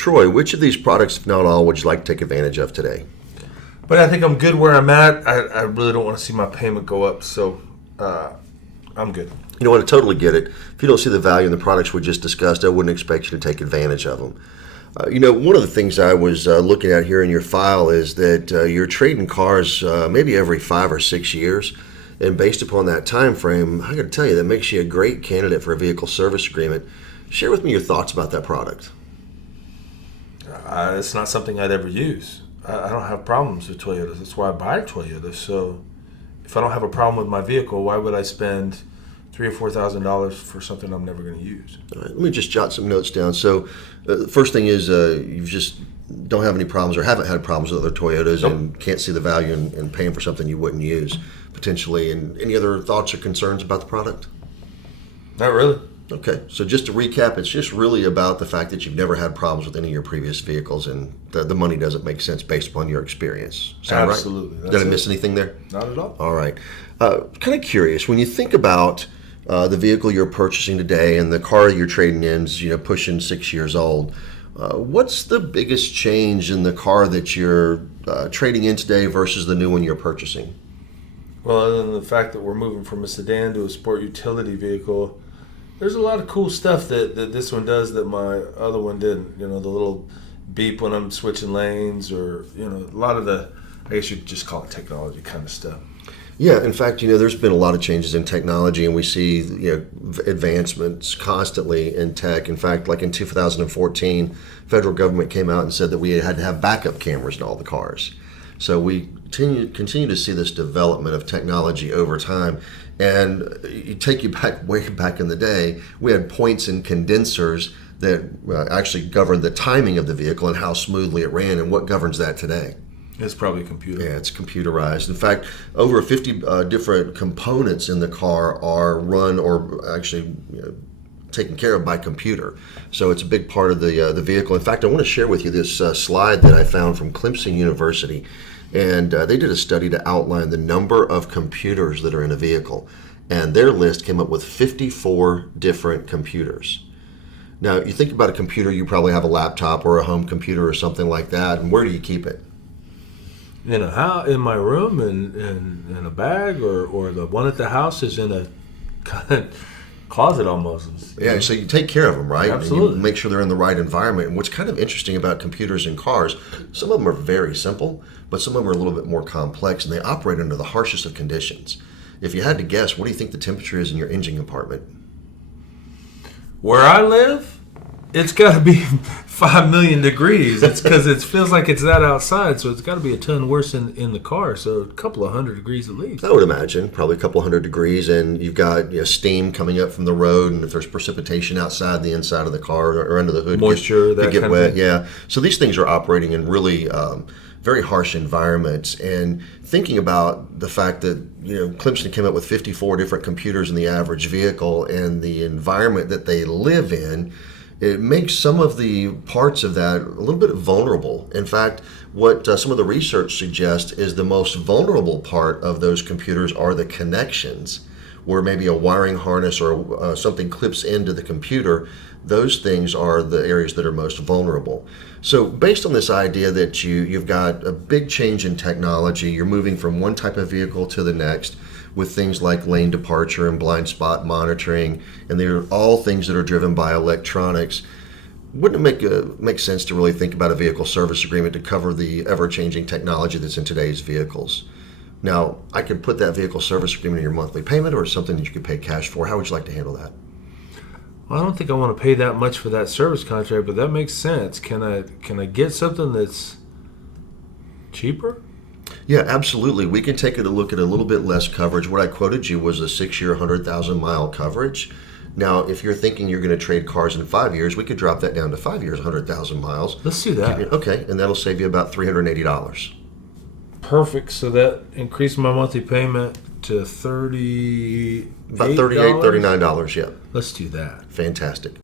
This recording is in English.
Troy, which of these products, if not all, would you like to take advantage of today? But I think I'm good where I'm at. I really don't want to see my payment go up, so I'm good. You know what? I totally get it. If you don't see the value in the products we just discussed, I wouldn't expect you to take advantage of them. One of the things I was looking at here in your file is that you're trading cars maybe every 5 or 6 years. And based upon that time frame, I got to tell you, that makes you a great candidate for a vehicle service agreement. Share with me your thoughts about that product. It's not something I'd ever use. I don't have problems with Toyotas. That's why I buy Toyotas. So if I don't have a problem with my vehicle, why would I spend $3,000 or $4,000 for something I'm never going to use? All right, let me just jot some notes down. So the first thing is you just don't have any problems or haven't had problems with other Toyotas. Nope. And can't see the value in paying for something you wouldn't use potentially. And any other thoughts or concerns about the product? Not really. Okay, so just to recap, it's just really about the fact that you've never had problems with any of your previous vehicles, and the money doesn't make sense based upon your experience. Sound Absolutely. Right? Did I miss anything there? Not at all. All right. Kind of curious, when you think about the vehicle you're purchasing today and the car you're trading in is pushing 6 years old, what's the biggest change in the car that you're trading in today versus the new one you're purchasing? Well, other than the fact that we're moving from a sedan to a sport utility vehicle, there's a lot of cool stuff that this one does that my other one didn't. The little beep when I'm switching lanes, or a lot of the, I guess you could just call it technology kind of stuff. Yeah, in fact, there's been a lot of changes in technology, and we see advancements constantly in tech. In fact, like in 2014, federal government came out and said that we had to have backup cameras in all the cars. So we continue to see this development of technology over time. And you take you back way back in the day, we had points and condensers that actually governed the timing of the vehicle and how smoothly it ran. And what governs that today? It's probably a computer. Yeah, it's computerized. In fact, over 50 different components in the car are run or actually taken care of by computer. So it's a big part of the vehicle. In fact, I want to share with you this slide that I found from Clemson University. And they did a study to outline the number of computers that are in a vehicle. And their list came up with 54 different computers. Now, you think about a computer, you probably have a laptop or a home computer or something like that. And where do you keep it? In my room, in a bag, or the one at the house is in a kind of closet almost. Yeah, so you take care of them, right? Absolutely. And you make sure they're in the right environment. And what's kind of interesting about computers in cars, some of them are very simple, but some of them are a little bit more complex, and they operate under the harshest of conditions. If you had to guess, what do you think the temperature is in your engine compartment? Where I live, it's got to be 5 million degrees. It's because it feels like it's that outside, so it's got to be a ton worse in the car. So a couple of 100 degrees at least. I would imagine probably a couple 100 degrees, and you've got steam coming up from the road, and if there's precipitation outside the inside of the car or under the hood, moisture, that get kind wet. of thing. Yeah. So these things are operating in really very harsh environments, and thinking about the fact that Clemson came up with 54 different computers in the average vehicle and the environment that they live in. It makes some of the parts of that a little bit vulnerable. In fact, what some of the research suggests is the most vulnerable part of those computers are the connections, where maybe a wiring harness or something clips into the computer. Those things are the areas that are most vulnerable. So based on this idea that you've got a big change in technology, you're moving from one type of vehicle to the next, with things like lane departure and blind spot monitoring, and they're all things that are driven by electronics. Wouldn't it make sense to really think about a vehicle service agreement to cover the ever-changing technology that's in today's vehicles? Now, I could put that vehicle service agreement in your monthly payment, or something that you could pay cash for. How would you like to handle that? Well, I don't think I want to pay that much for that service contract, but that makes sense. Can I get something that's cheaper? Yeah, absolutely. We can take a look at a little bit less coverage. What I quoted you was a 6-year, 100,000-mile coverage. Now, if you're thinking you're going to trade cars in 5 years, we could drop that down to 5 years, 100,000 miles. Let's do that. Okay, and that'll save you about $380. Perfect. So that increased my monthly payment to $38. About $38, $39, yeah. Let's do that. Fantastic.